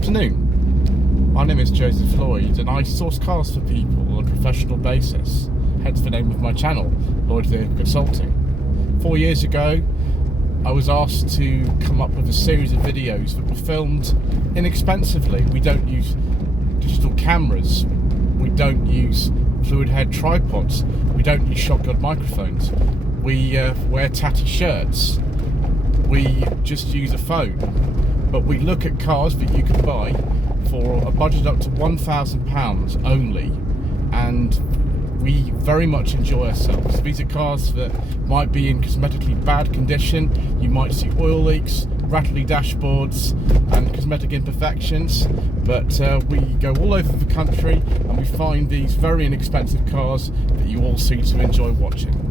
afternoon. My name is Joseph Lloyd and I source cars for people on a professional basis, hence the name of my channel, Lloyd Vehicle Consulting. 4 years ago, I was asked to come up with a series of videos that were filmed inexpensively. We don't use digital cameras, we don't use fluid head tripods, we don't use shotgun microphones, we wear tatty shirts, we just use a phone. But we look at cars that you can buy for a budget up to £1,000 only, and we very much enjoy ourselves. These are cars that might be in cosmetically bad condition. You might see oil leaks, rattly dashboards and cosmetic imperfections, but we go all over the country and we find these very inexpensive cars that you all seem to enjoy watching.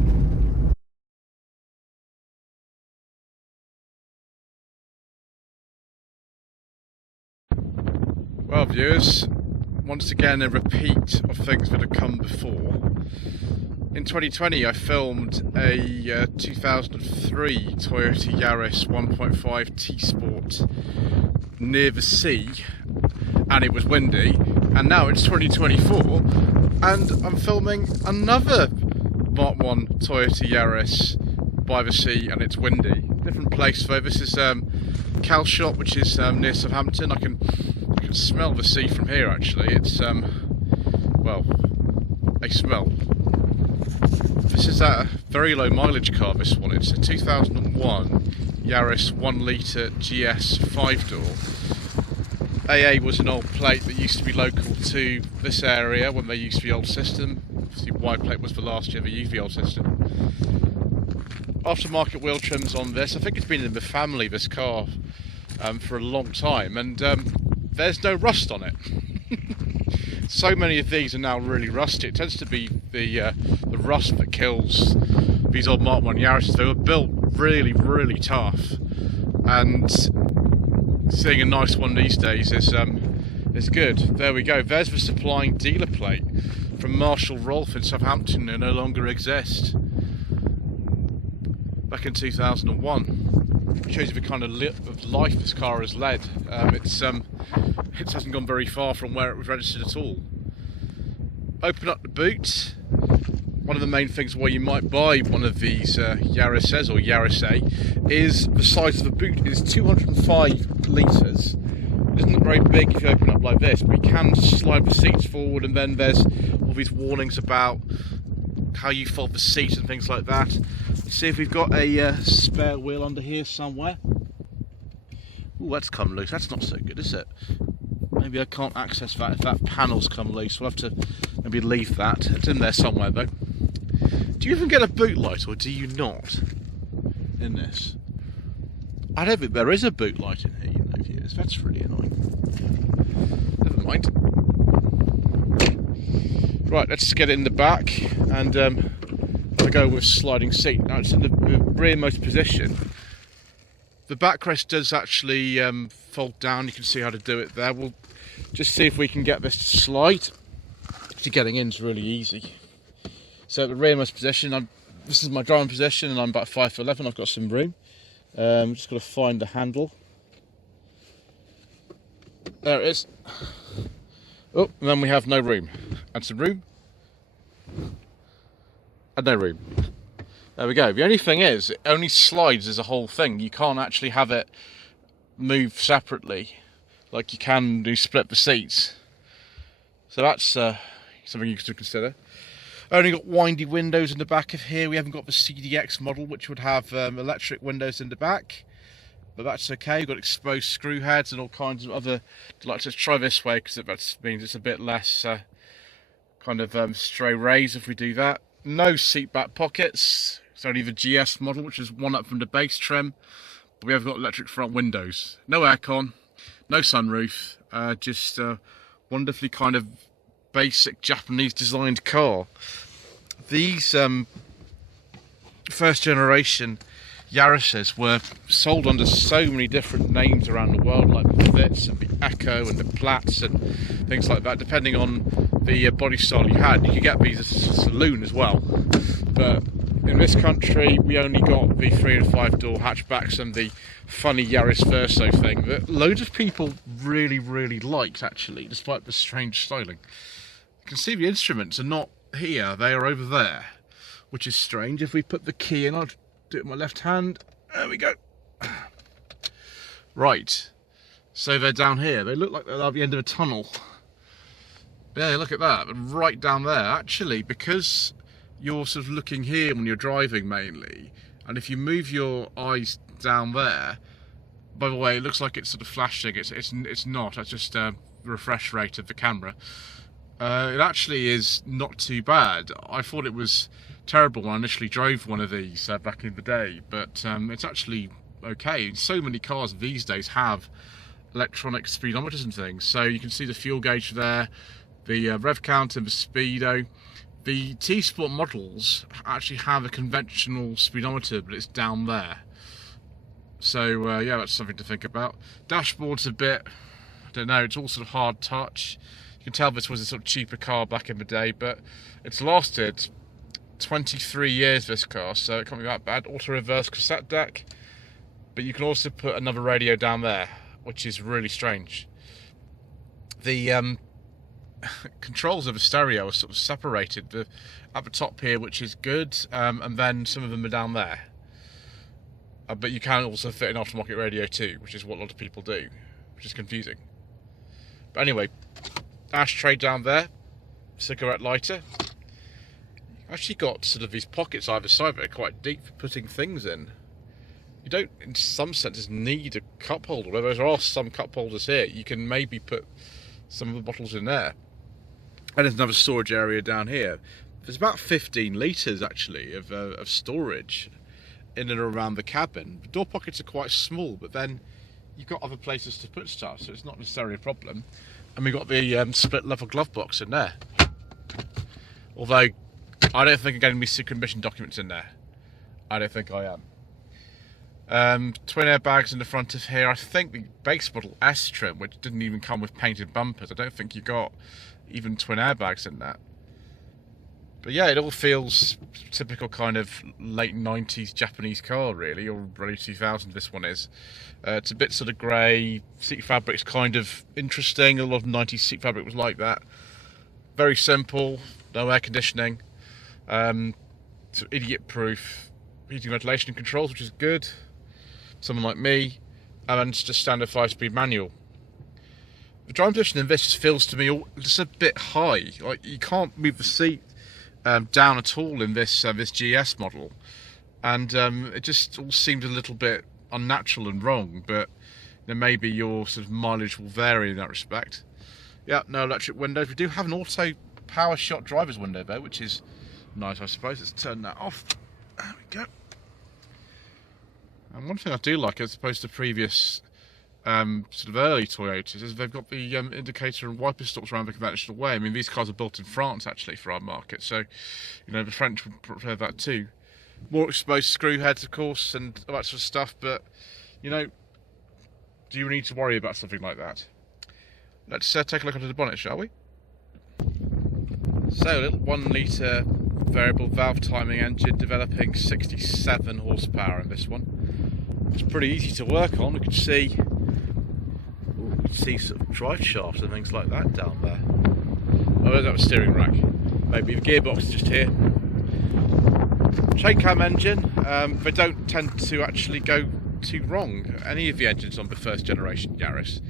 Well, viewers, once again a repeat of things that have come before. In 2020 I filmed a 2003 Toyota Yaris 1.5 T-Sport near the sea, and it was windy, and now it's 2024 and I'm filming another Mark 1 Toyota Yaris by the sea and it's windy. Different place though. This is Calshot, which is near Southampton. I can smell the sea from here actually. It's well, a smell. This is a very low mileage car, this one. It's a 2001 Yaris 1 litre GS 5-door. AA was an old plate that used to be local to this area when they used the old system. Obviously Y plate was the last year they used the old system. Aftermarket wheel trims on this. I think it's been in the family, this car, for a long time, and there's no rust on it. So many of these are now really rusty. It tends to be the rust that kills these old Mark 1 Yarises. They were built really, really tough, and seeing a nice one these days is good. There we go. There's the supplying dealer plate from Marshall Rolfe in Southampton, who no longer exist. Back in 2001. It shows you the kind of life this car has led. It hasn't gone very far from where it was registered at all. Open up the boot. One of the main things why you might buy one of these Yarises or Yaris A is the size of the boot. It's 205 litres. It isn't very big if you open up like this, but you can slide the seats forward, and then there's all these warnings about how you fold the seat and things like that. Let's see if we've got a spare wheel under here somewhere. Ooh, that's come loose. That's not so good, is it? Maybe I can't access that if that panel's come loose. We'll have to maybe leave that. It's in there somewhere though. Do you even get a boot light, or do you not in this? I don't think there is a boot light in here, you know, viewers. That's really annoying. Never mind. Right, let's just get it in the back, and I go with sliding seat. Now it's in the rearmost position. The backrest does actually fold down. You can see how to do it there. We'll just see if we can get this to slide. Actually, getting in is really easy. So the rearmost position, this is my driving position, and I'm about 5'11". I've got some room. Just got to find the handle. There it is. Oh, and then we have no room, and some room, and no room. There we go. The only thing is, it only slides as a whole thing. You can't actually have it move separately, like you can do split the seats. So that's something you can consider. Only got windy windows in the back of here. We haven't got the CDX model, which would have electric windows in the back. But that's okay. We've got exposed screw heads and all kinds of other. I'd like to try this way because that means it's a bit less kind of stray rays if we do that. No seat back pockets. It's only the GS model, which is one up from the base trim. But we have got electric front windows. No aircon, no sunroof. Just wonderfully kind of basic Japanese designed car. These first generation Yarises were sold under so many different names around the world, like the Vitz and the Echo and the Platts and things like that, depending on the body style you had. You could get these as a saloon as well, but in this country we only got the 3 and 5 door hatchbacks and the funny Yaris Verso thing that loads of people really, really liked, actually, despite the strange styling. You can see the instruments are not here, they are over there, which is strange. If we put the key in, I'll do it with my left hand. There we go. Right, so they're down here. They look like they're at the end of a tunnel. Yeah, look at that, right down there. Actually, because you're sort of looking here when you're driving mainly, and if you move your eyes down there, by the way, it looks like it's sort of flashing. It's not. That's just a refresh rate of the camera. It actually is not too bad. I thought it was terrible when I initially drove one of these back in the day, but it's actually okay. So many cars these days have electronic speedometers and things, so you can see the fuel gauge there, the rev count and the speedo. The T-Sport models actually have a conventional speedometer, but it's down there. So yeah, that's something to think about. Dashboard's a bit, I don't know, it's all sort of hard touch. You can tell this was a sort of cheaper car back in the day, but it's lasted 23 years, this car, so it can't be that bad. Auto reverse cassette deck, but you can also put another radio down there, which is really strange. The controls of the stereo are sort of separated at the top here, which is good, and then some of them are down there. But you can also fit an aftermarket radio too, which is what a lot of people do, which is confusing. But anyway, ashtray down there, cigarette lighter. Actually got sort of these pockets either side that are quite deep for putting things in. You don't, in some senses, need a cup holder. Although there are some cup holders here, you can maybe put some of the bottles in there. And there's another storage area down here. There's about 15 litres actually of storage in and around the cabin. The door pockets are quite small, but then you've got other places to put stuff, so it's not necessarily a problem. And we've got the split level glove box in there. Although I don't think I'm getting my secret mission documents in there. I don't think I am. Twin airbags in the front of here. I think the base model S trim, which didn't even come with painted bumpers, I don't think you got even twin airbags in that. But yeah, it all feels typical kind of late 90s Japanese car, really, or early 2000s this one is. It's a bit sort of grey, seat fabric's kind of interesting, a lot of 90s seat fabric was like that. Very simple, no air conditioning, sort of idiot-proof heating, ventilation controls, which is good, someone like me, and it's just standard 5-speed manual. The driving position in this just feels to me just a bit high, like you can't move the seat down at all in this GS model, and it just all seemed a little bit unnatural and wrong, but you know, maybe your sort of mileage will vary in that respect. Yeah, no electric windows. We do have an auto power shot driver's window though, which is nice, I suppose. Let's turn that off. There we go. And one thing I do like, as opposed to previous sort of early Toyotas, is they've got the indicator and wiper stops around the conventional way. I mean, these cars are built in France actually for our market, so you know the French would prefer that too. More exposed screw heads, of course, and all that sort of stuff. But you know, do you need to worry about something like that? Let's take a look under the bonnet, shall we? So, a little 1 litre variable valve timing engine, developing 67 horsepower in this one. It's pretty easy to work on. We can see sort of drive shafts and things like that down there. Oh, that was steering rack. Maybe the gearbox is just here. Chain cam engine. They don't tend to actually go too wrong. Any of the engines on the first generation Yaris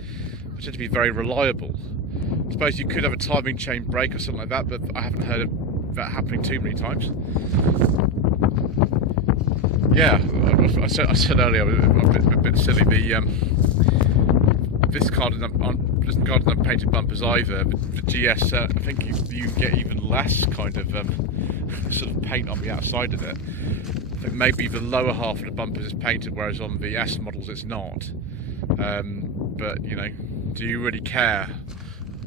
they tend to be very reliable. I suppose you could have a timing chain brake or something like that, but I haven't heard of that happening too many times. Yeah, I said earlier, a bit silly. This car doesn't got painted bumpers either. The GS, I think you get even less kind of sort of paint on the outside of it. I think maybe the lower half of the bumpers is painted, whereas on the S models it's not. But you know, do you really care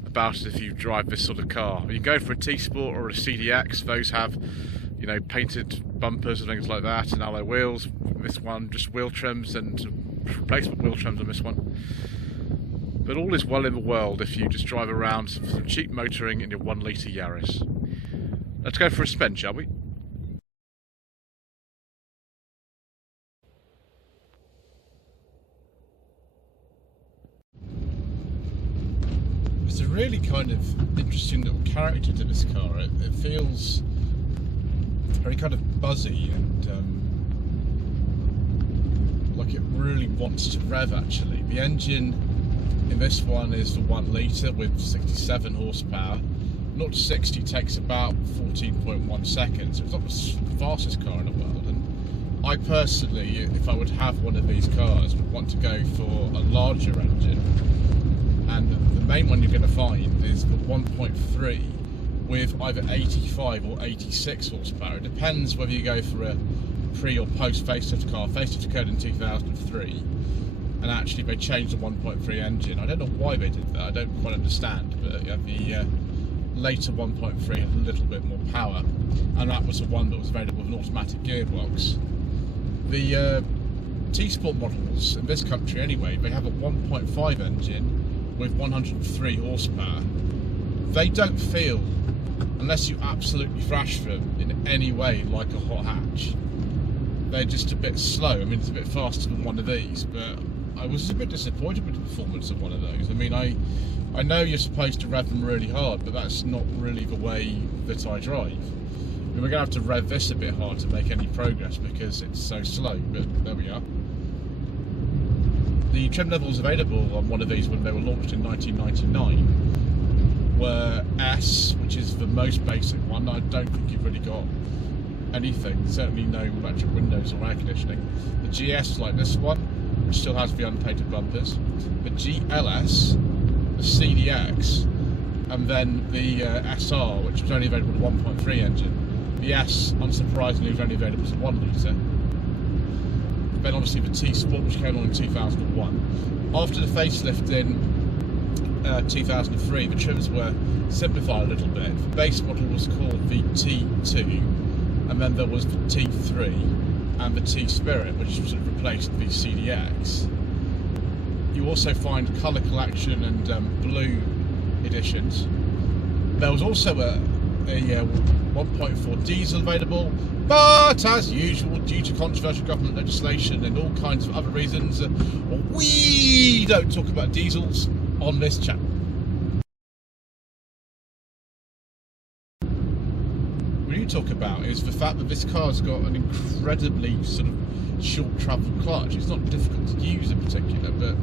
about it if you drive this sort of car? You go for a T-Sport or a CDX, those have, you know, painted bumpers and things like that, and alloy wheels. This one just wheel trims and replacement wheel trims on this one. But all is well in the world if you just drive around some cheap motoring in your 1 litre Yaris. Let's go for a spin, shall we? It's a really kind of interesting little character to this car. It feels very kind of buzzy and like it really wants to rev actually. The engine in this one is the 1 litre with 67 horsepower. 0 to 60 takes about 14.1 seconds. It's not the fastest car in the world, and I personally, if I would have one of these cars, would want to go for a larger engine. And the main one you're going to find is the 1.3 with either 85 or 86 horsepower. It depends whether you go for a pre or post facelift car. Facelift occurred in 2003, and actually they changed the 1.3 engine. I don't know why they did that, I don't quite understand, but yeah, the later 1.3 had a little bit more power, and that was the one that was available with an automatic gearbox. The T-Sport models in this country anyway, they have a 1.5 engine with 103 horsepower. They don't feel, unless you absolutely thrash them in any way, like a hot hatch. They're just a bit slow. I mean, it's a bit faster than one of these, but I was a bit disappointed with the performance of one of those. I mean, I know you're supposed to rev them really hard, but that's not really the way that I drive. I mean, we're going to have to rev this a bit hard to make any progress because it's so slow, but there we are. The trim levels available on one of these when they were launched in 1999 were S, which is the most basic one. I don't think you've really got anything, certainly no electric windows or air conditioning. The GS is like this one, which still has the unpainted bumpers. The GLS, the CDX, and then the SR, which was only available with a 1.3 engine. The S, unsurprisingly, was only available as a 1 litre. Then obviously the T-Sport, which came on in 2001. After the facelift in 2003, the trims were simplified a little bit. The base model was called the T2, and then there was the T3 and the T-Spirit, which sort of replaced the CDX. You also find colour collection and blue editions. There was also a 1.4 diesel available, but as usual, due to controversial government legislation and all kinds of other reasons, we don't talk about diesels on this channel. What we do talk about is the fact that this car's got an incredibly sort of short travel clutch. It's not difficult to use in particular, but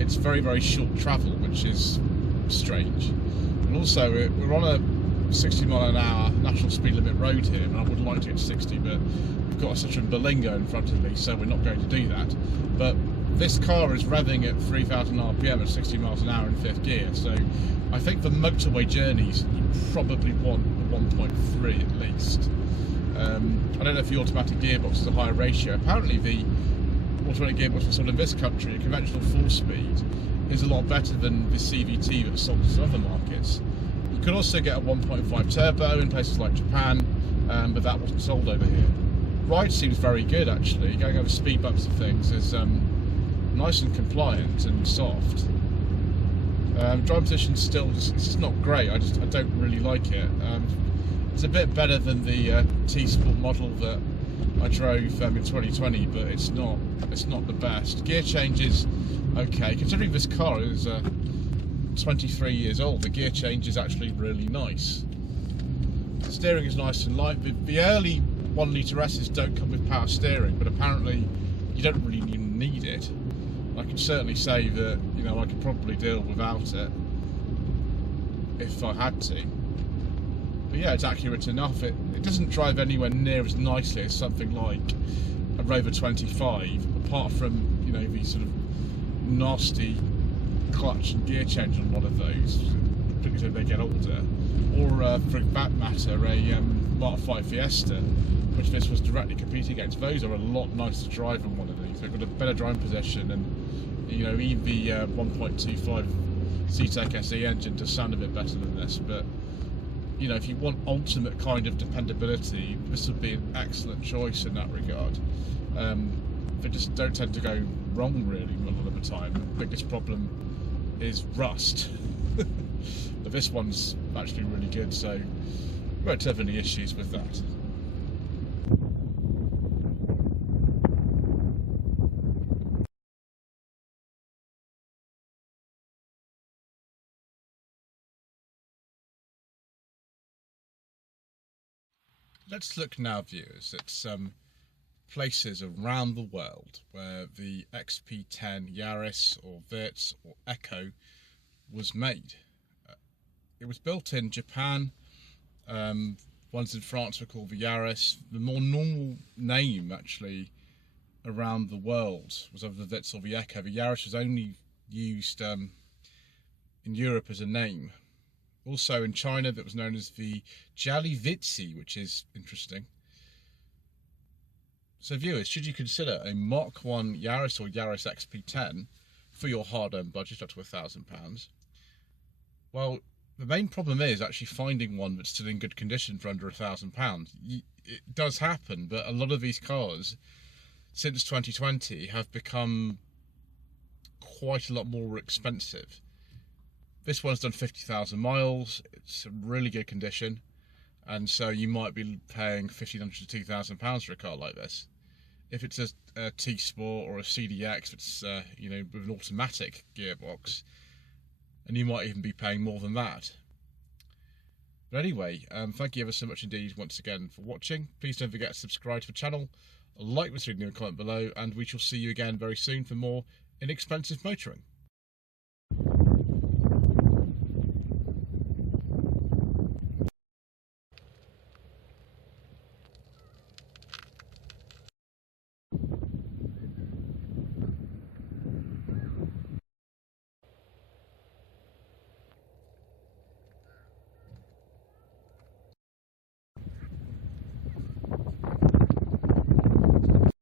it's very, very short travel, which is strange. And also, we're on a 60 mile an hour national speed limit road here, and I would like to get 60, but we've got such a Berlingo in front of me, so we're not going to do that. But this car is revving at 3,000 RPM at 60 miles an hour in 5th gear, so I think for motorway journeys you probably want a 1.3 at least. I don't know if the automatic gearbox is a higher ratio. Apparently the automatic gearbox that's sold in this country, a conventional 4-speed, is a lot better than the CVT that's sold in other markets. You could also get a 1.5 turbo in places like Japan, but that wasn't sold over here. Ride seems very good actually. Going over speed bumps and things is nice and compliant and soft. Drive position still, it's just not great. I don't really like it. It's a bit better than the T-Sport model that I drove in 2020, but it's not the best. Gear change is okay, considering this car is 23 years old. The gear change is actually really nice. The steering is nice and light. The early 1 litre S's don't come with power steering, but apparently you don't really need it. I can certainly say that, you know, I could probably deal without it if I had to. But yeah, it's accurate enough. It doesn't drive anywhere near as nicely as something like a Rover 25, apart from, you know, the sort of nasty clutch and gear change on one of those, particularly as they get older. Or for that matter, a Mark 5 Fiesta, which this was directly competing against. Those are a lot nicer to drive than one of these. They've got a better driving position, and you know, even the 1.25 C-Tech SE engine does sound a bit better than this. But you know, if you want ultimate kind of dependability, this would be an excellent choice in that regard. They just don't tend to go wrong really a lot of the time. The biggest problem is rust. But this one's actually really good, so we won't have any issues with that. Let's look now, viewers, at some places around the world where the XP10 Yaris or Virts or Echo was made. It was built in Japan. Ones in France were called the Yaris. The more normal name, actually, around the world was either the Virts or the Echo. The Yaris was only used in Europe as a name. Also in China, that was known as the Jali-Vitsi, which is interesting. So viewers, should you consider a Mark 1 Yaris or Yaris XP10 for your hard-earned budget up to £1,000? Well, the main problem is actually finding one that's still in good condition for under £1,000. It does happen, but a lot of these cars, since 2020, have become quite a lot more expensive. This one's done 50,000 miles, it's in really good condition, and so you might be paying £1,500 to £2,000 for a car like this. If it's a T-Sport or a CDX, it's with an automatic gearbox, and you might even be paying more than that. But anyway, thank you ever so much indeed once again for watching. Please don't forget to subscribe to the channel, like this video and comment below, and we shall see you again very soon for more inexpensive motoring.